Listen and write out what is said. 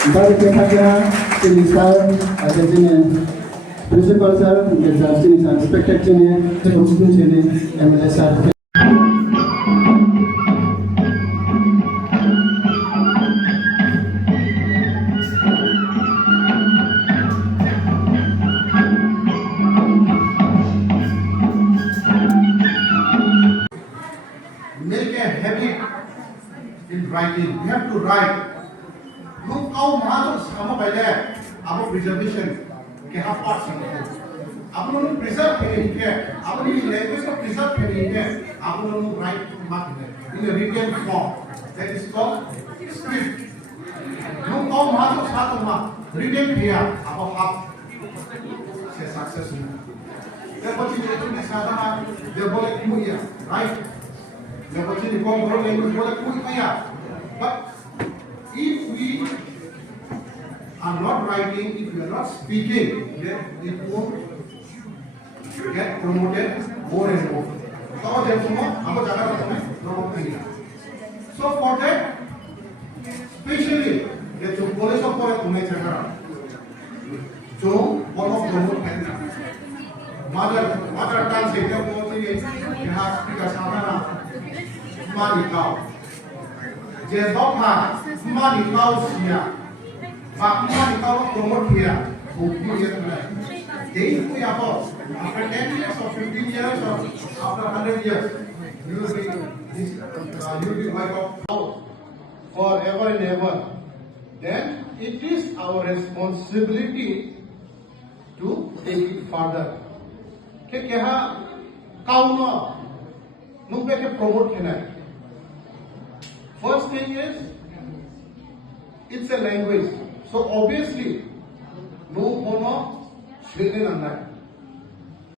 Baru kita sini sar ada sini principal sar kita sini sar inspector sini student sini MLA sar. Make a habit in writing. You have to write. Look how much sama belajar. Apa preservation? Ke apa sih? Apa lu preserve ini ke? Apa ni language ko preserve ini ke? Apa lu write mat in a written form. That is called script. Look how much satu mat written here. Apa hap? Saya successful. Dia pasti dia tulis sana. Dia boleh kuya, right? Dia pasti di kontrol language boleh kuya. But if we are not writing, if we are not speaking, then it won't get promoted more and more. Kalau dia semua, apa cara kita promote ini? So for that, especially dia cuma boleh support tunai cara. So one of promote kan? Mother tongue से dia promote ini, dia speaker sana, mari kau. Jadi apa? Mari kau siapa? Mari kau promote dia, bukti dia mana? Jadi itu ya bos. After 10 years or 15 years or after 100 years, you will be wiped out forever and ever. Then it is our responsibility to take it further. कि क्या कौन नुब्बे के promote करना है? First thing is, it's a language. So obviously, no one of children are not.